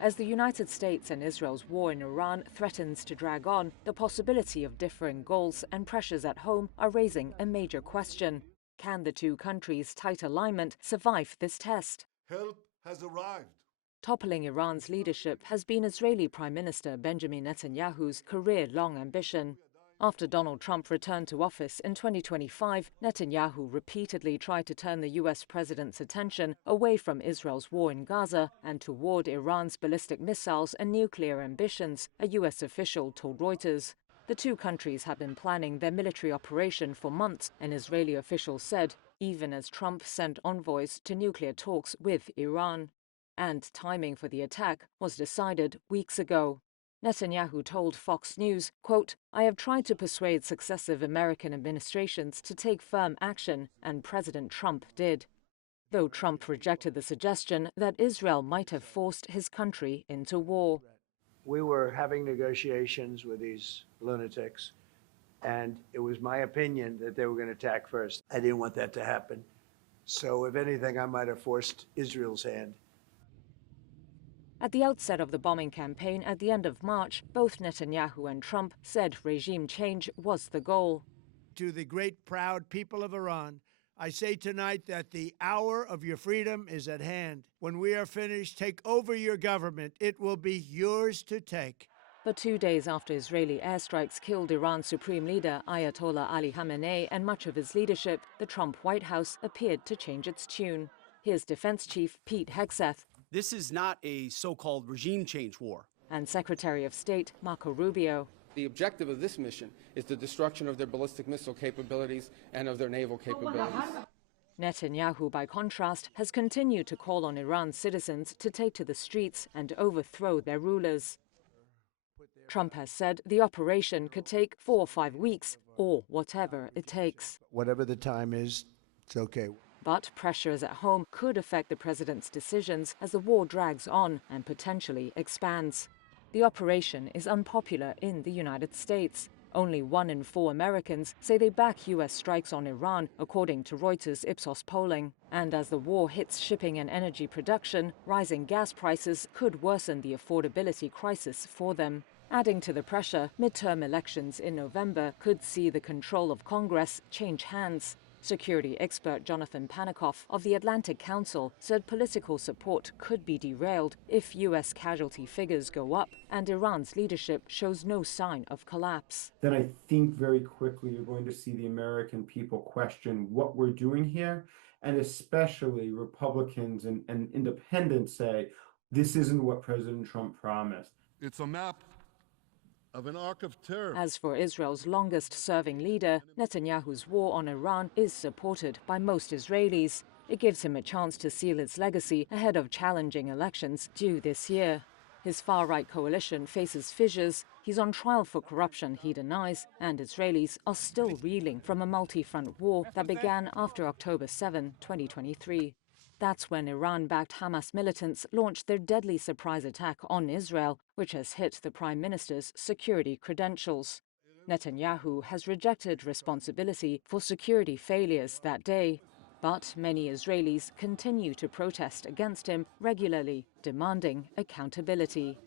As the United States and Israel's war in Iran threatens to drag on, the possibility of differing goals and pressures at home are raising a major question. Can the two countries' tight alignment survive this test? Help has arrived. Toppling Iran's leadership has been Israeli Prime Minister Benjamin Netanyahu's career-long ambition. After Donald Trump returned to office in 2025, Netanyahu repeatedly tried to turn the US president's attention away from Israel's war in Gaza and toward Iran's ballistic missiles and nuclear ambitions, a US official told Reuters. The two countries have been planning their military operation for months, an Israeli official said, even as Trump sent envoys to nuclear talks with Iran. And timing for the attack was decided weeks ago. Netanyahu told Fox News, quote, "I have tried to persuade successive American administrations to take firm action, and President Trump did." Though Trump rejected the suggestion that Israel might have forced his country into war. We were having negotiations with these lunatics, and it was my opinion that they were going to attack first. I didn't want that to happen. So if anything, I might have forced Israel's hand. At the outset of the bombing campaign at the end of March, both Netanyahu and Trump said regime change was the goal. To the great proud people of Iran, I say tonight that the hour of your freedom is at hand. When we are finished, take over your government. It will be yours to take. But 2 days after Israeli airstrikes killed Iran's supreme leader Ayatollah Ali Khamenei and much of his leadership, the Trump White House appeared to change its tune. Here's Defense Chief Pete Hegseth. This is not a so-called regime change war. And Secretary of State Marco Rubio. The objective of this mission is the destruction of their ballistic missile capabilities and of their naval capabilities. Netanyahu, by contrast, has continued to call on Iran's citizens to take to the streets and overthrow their rulers. Trump has said the operation could take 4 or 5 weeks, or whatever it takes. Whatever the time is, it's okay. But pressures at home could affect the president's decisions as the war drags on and potentially expands. The operation is unpopular in the United States. Only 1 in 4 Americans say they back U.S. strikes on Iran, according to Reuters Ipsos polling. And as the war hits shipping and energy production, rising gas prices could worsen the affordability crisis for them. Adding to the pressure, midterm elections in November could see the control of Congress change hands. Security expert Jonathan Panikoff of the Atlantic Council said political support could be derailed if U.S. casualty figures go up and Iran's leadership shows no sign of collapse. Then I think very quickly you're going to see the American people question what we're doing here, and especially Republicans and independents say, this isn't what President Trump promised. It's a map of an arc of terror. As for Israel's longest-serving leader, Netanyahu's war on Iran is supported by most Israelis. It gives him a chance to seal its legacy ahead of challenging elections due this year. His far-right coalition faces fissures. He's on trial for corruption he denies, and Israelis are still reeling from a multi-front war that began after October 7, 2023. That's when Iran-backed Hamas militants launched their deadly surprise attack on Israel, which has hit the Prime Minister's security credentials. Netanyahu has rejected responsibility for security failures that day, but many Israelis continue to protest against him regularly, demanding accountability.